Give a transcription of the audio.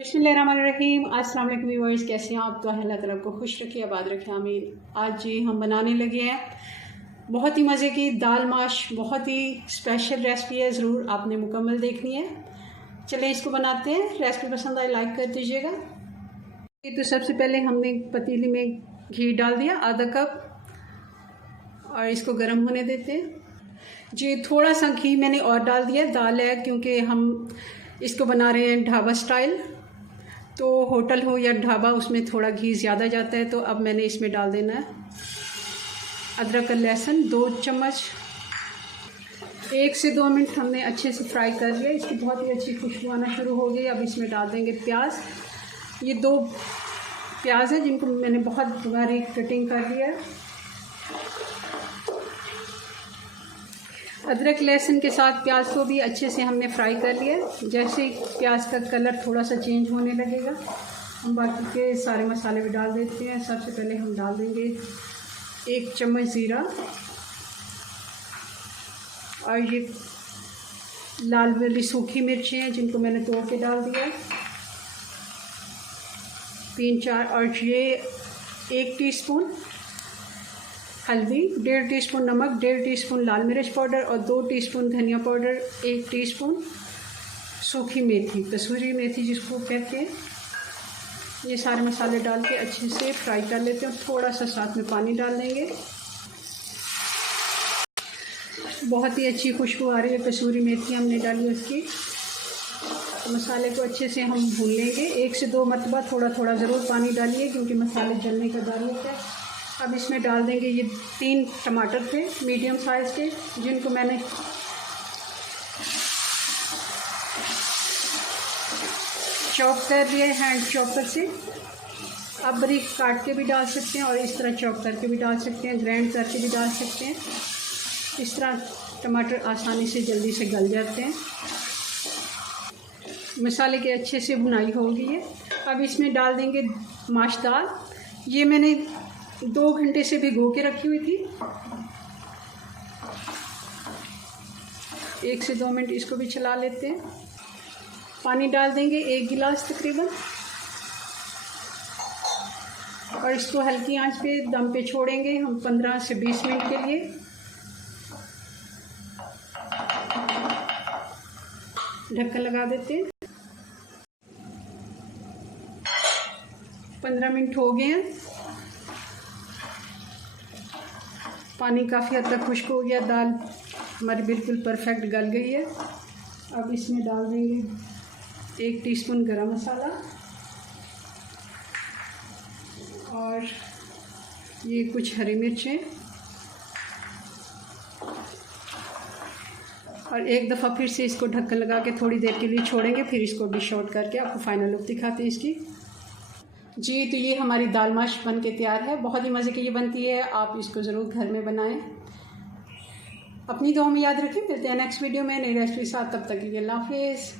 बिस्मिल्लाहिर्रहमानिर्रहीम। अस्सलाम वालेकुम व्यूअर्स, कैसे हैं आप? तो अल्लाह ताला को खुश रखिए, आबाद रखिए, आमीन। आज जी हम बनाने लगे हैं बहुत ही मज़े की दाल माश। बहुत ही स्पेशल रेसिपी है, ज़रूर आपने मुकम्मल देखनी है। चलिए इसको बनाते हैं। रेसिपी पसंद आए लाइक कर दीजिएगा। तो सबसे पहले हमने पतीली में घी डाल दिया आधा कप, और इसको गर्म होने देते हैं। जी थोड़ा सा घी मैंने और डाल दिया, दाल है क्योंकि हम इसको बना रहे हैं ढाबा स्टाइल, तो होटल हो या ढाबा उसमें थोड़ा घी ज़्यादा जाता है। तो अब मैंने इसमें डाल देना है अदरक और लहसुन 2 चम्मच। 1 से 2 मिनट हमने अच्छे से फ्राई कर लिया, इसकी बहुत ही अच्छी खुशबू आना शुरू हो गई। अब इसमें डाल देंगे प्याज। ये 2 प्याज है जिनको मैंने बहुत बारीक कटिंग कर लिया है। अदरक लहसुन के साथ प्याज को भी अच्छे से हमने फ्राई कर लिया। जैसे ही प्याज का कलर थोड़ा सा चेंज होने लगेगा, हम बाकी के सारे मसाले भी डाल देते हैं। सबसे पहले हम डाल देंगे 1 चम्मच ज़ीरा, और ये लाल वाली सूखी मिर्ची हैं जिनको मैंने तोड़ के डाल दिया 3-4, और ये 1 टीस्पून हल्दी, 1.5 टीस्पून नमक, 1.5 टीस्पून लाल मिर्च पाउडर, और 2 टीस्पून धनिया पाउडर, 1 टीस्पून सूखी मेथी, कसूरी मेथी जिसको कहते हैं। ये सारे मसाले डाल के अच्छे से फ्राई कर लेते हैं। थोड़ा सा साथ में पानी डाल देंगे। बहुत ही अच्छी खुशबू आ रही है, कसूरी मेथी हमने डाली उसकी। मसाले को अच्छे से हम भून लेंगे। 1 से 2 मरतबा थोड़ा थोड़ा ज़रूर पानी डालिए क्योंकि मसाले जलने का डर होता है। अब इसमें डाल देंगे ये 3 टमाटर थे मीडियम साइज़ के, जिनको मैंने चॉप कर दिया है हैंड चॉपर से। आप बारीक काट के भी डाल सकते हैं और इस तरह चॉप करके भी डाल सकते हैं, ग्राइंड करके भी डाल सकते हैं। इस तरह टमाटर आसानी से जल्दी से गल जाते हैं। मसाले के अच्छे से भुनाई हो गई है। अब इसमें डाल देंगे माश दाल। ये मैंने 2 घंटे से भिगो के रखी हुई थी। 1 से 2 मिनट इसको भी चला लेते हैं। पानी डाल देंगे 1 गिलास तकरीबन, और इसको हल्की आंच पे दम पे छोड़ेंगे हम 15 से 20 मिनट के लिए। ढक्कन लगा देते हैं। 15 मिनट हो गए हैं। पानी काफ़ी हद तक खुश्क हो गया, दाल हमारी बिल्कुल परफेक्ट गल गई है। अब इसमें डाल देंगे 1 टीस्पून गरम मसाला, और ये कुछ हरी मिर्चें, और एक दफ़ा फिर से इसको ढक्कन लगा के थोड़ी देर के लिए छोड़ेंगे। फिर इसको डिश आउट करके आपको फाइनल लुक दिखाते हैं इसकी। जी तो ये हमारी दाल माश बन के तैयार है। बहुत ही मज़े की ये बनती है, आप इसको ज़रूर घर में बनाएं। अपनी दुआ में याद रखें। मिलते हैं नेक्स्ट वीडियो में नई रेसिपी साथ, तब तक के लिए अल्लाह हाफिज़।